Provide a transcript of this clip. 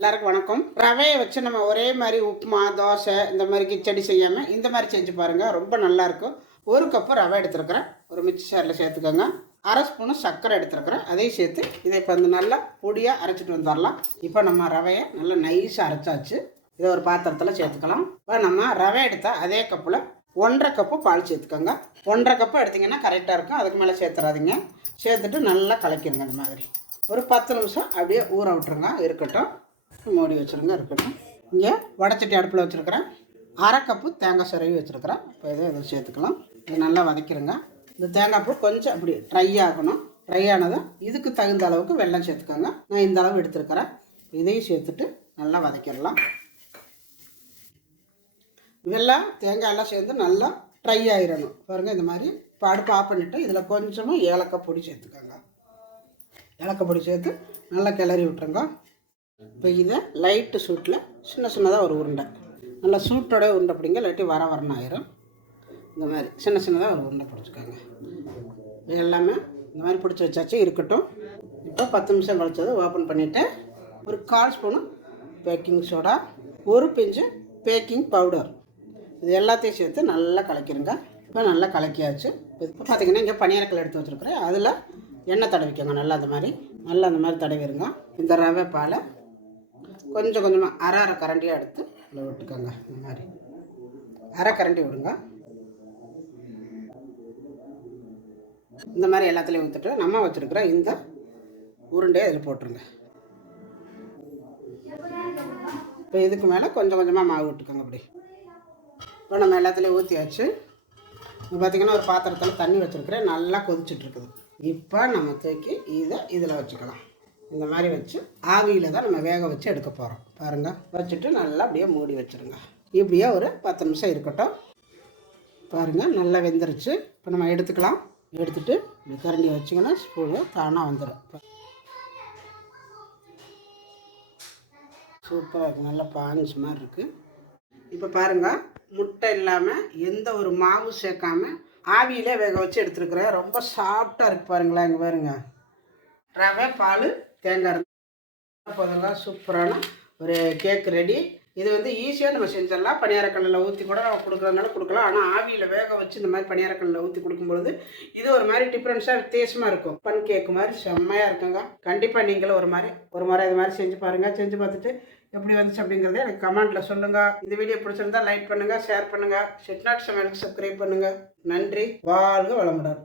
எல்லாருக்கும் வணக்கம். ரவையை வச்சு நம்ம ஒரே மாதிரி உப்புமா, தோசை இந்த மாதிரி கிச்சடி செய்யாமல் இந்த மாதிரி செஞ்சு பாருங்கள். ரொம்ப நல்லாயிருக்கும். ஒரு கப்பு ரவை எடுத்துருக்கிறேன். ஒரு மிக்ஸி ஜாரில் சேர்த்துக்கோங்க. அரை ஸ்பூனு சர்க்கரை எடுத்துருக்கிறேன். அதையும் சேர்த்து இதை இப்போ வந்து நல்லா பொடியாக அரைச்சிட்டு வந்துடலாம். இப்போ நம்ம ரவையை நல்லா நைஸாக அரைச்சாச்சு. இதை ஒரு பாத்திரத்தில் சேர்த்துக்கலாம். இப்போ நம்ம ரவை எடுத்தால் அதே கப்பில் 1.5 கப்பு பால் சேர்த்துக்கோங்க. 1.5 கப்பு எடுத்திங்கன்னா கரெக்டாக இருக்கும். அதுக்கு மேலே சேர்த்துறாதீங்க. சேர்த்துட்டு நல்லா கலக்கிடுங்க. அந்த மாதிரி ஒரு 10 நிமிஷம் அப்படியே ஊற விட்டுருங்க. இருக்கட்டும். மூடி வச்சுருங்க. இருக்கட்டும். இங்கே வடச்சட்டி அடுப்பில் வச்சுருக்கிறேன். அரை கப்பு தேங்காய் சிரவி வச்சுருக்கிறேன். இப்போ இதை சேர்த்துக்கலாம். இது நல்லா வதக்கிடுங்க. இந்த தேங்காய் பூ கொஞ்சம் அப்படி ட்ரை ஆகணும். ட்ரை ஆனதும் இதுக்கு தகுந்த அளவுக்கு வெல்லம் சேர்த்துக்கோங்க. நான் இந்த அளவு எடுத்துருக்கிறேன். இதையும் சேர்த்துட்டு நல்லா வதக்கிடலாம். வெல்லம் தேங்காய் எல்லாம் சேர்ந்து நல்லா ட்ரை ஆகிடணும். பாருங்கள், இந்த மாதிரி இப்போ அடுப்பு ஆஃப் பண்ணிவிட்டு இதில் கொஞ்சமாக ஏலக்காய் பொடி சேர்த்துக்கோங்க. ஏலக்காய் பொடி சேர்த்து நல்லா கிளறி விட்டுருங்க. இப்போ இதை லைட்டு சூட்டில் சின்னதாக ஒரு உருண்டை, நல்லா சூட்டோட உருண்டை பிடிங்க. இல்லாட்டி வரணும் ஆயிரும். இந்த மாதிரி சின்னதாக ஒரு உருண்டை பிடிச்சிக்கோங்க. எல்லாமே இந்த மாதிரி பிடிச்சி வச்சாச்சு. இருக்கட்டும். இப்போ 10 நிமிஷம் கழிச்சது ஓப்பன் பண்ணிவிட்டு ஒரு 1/4 ஸ்பூனு பேக்கிங் சோடா, ஒரு பிஞ்சு பேக்கிங் பவுடர், இது எல்லாத்தையும் சேர்த்து நல்லா கலக்கிடுங்க. இப்போ நல்லா கலக்கியாச்சு. இப்போ பார்த்திங்கன்னா இங்கே பனியாரக்கல் எடுத்து வச்சுருக்குறேன். அதில் எண்ணெய் தடவிக்கோங்க. நல்லா அந்த மாதிரி தடவிடுங்க. இந்த ரவை பாலை கொஞ்சம் கொஞ்சமாக அரை கரண்டியாக எடுத்து இதில் விட்டுக்கோங்க. இந்த மாதிரி அரை கரண்டி விடுங்க. இந்த மாதிரி எல்லாத்துலேயும் ஊற்றிட்டு நம்ம வச்சுருக்கிற இந்த உருண்டையை அதில் போட்டுருங்க. இப்போ இதுக்கு மேலே கொஞ்சம் கொஞ்சமாக மாவு விட்டுக்கோங்க. அப்படி இப்போ நம்ம எல்லாத்துலேயும் ஊற்றியாச்சு. இப்போ பார்த்திங்கன்னா ஒரு பாத்திரத்தில் தண்ணி வச்சுருக்கிறேன். நல்லா கொதிச்சுட்ருக்குது. இப்போ நம்ம தூக்கி இதில் வச்சுக்கலாம். இந்த மாதிரி வச்சு ஆவியில் தான் நம்ம வேக வச்சு எடுக்க போகிறோம். பாருங்கள், வச்சுட்டு நல்லா அப்படியே மூடி வச்சுருங்க. இப்படியே ஒரு 10 நிமிஷம் இருக்கட்டும். பாருங்கள், நல்லா வெந்துருச்சு. இப்போ நம்ம எடுத்துக்கலாம். எடுத்துகிட்டு இப்படி கரண்டி வச்சிங்கன்னா ஸ்பூனு தானாக வந்துடும். சூப்பராக இருக்குது. நல்லா பாஞ்சு மாதிரி இருக்குது. இப்போ பாருங்கள், முட்டை இல்லாமல் எந்த ஒரு மாவு சேர்க்காமல் ஆவியிலே வேக வச்சு எடுத்துருக்குறேன். ரொம்ப சாஃப்டாக இருக்குது. பாருங்களா, இங்கே பாருங்கள், ரவை பால் தேங்காய் போதுங்க. சூப்பரான ஒரு கேக் ரெடி. இது வந்து ஈஸியாக நம்ம செஞ்சிடலாம். பனியாரக்கல்லில் ஊற்றி கூட நம்ம கொடுக்குறதுனால கொடுக்கலாம். ஆனால் ஆவியில் வேக வச்சு இந்த மாதிரி பனியாரக்கல்லில் ஊற்றி கொடுக்கும்பொழுது இது ஒரு மாதிரி டிஃப்ரென்ஸாக வித்தியாசமாக இருக்கும். பன் கேக்கு மாதிரி செம்மையாக இருக்குங்க. கண்டிப்பாக நீங்களும் ஒரு முறை இது மாதிரி செஞ்சு பாருங்கள். செஞ்சு பார்த்துட்டு எப்படி வந்துச்சு அப்படிங்கிறத எனக்கு கமெண்ட்டில் சொல்லுங்கள். இந்த வீடியோ பிடிச்சிருந்தா லைக் பண்ணுங்கள், ஷேர் பண்ணுங்கள். செட்டிநாடு சமையலுக்கு சப்ஸ்கிரைப் பண்ணுங்கள். நன்றி. வாழ்க வளமுடன்.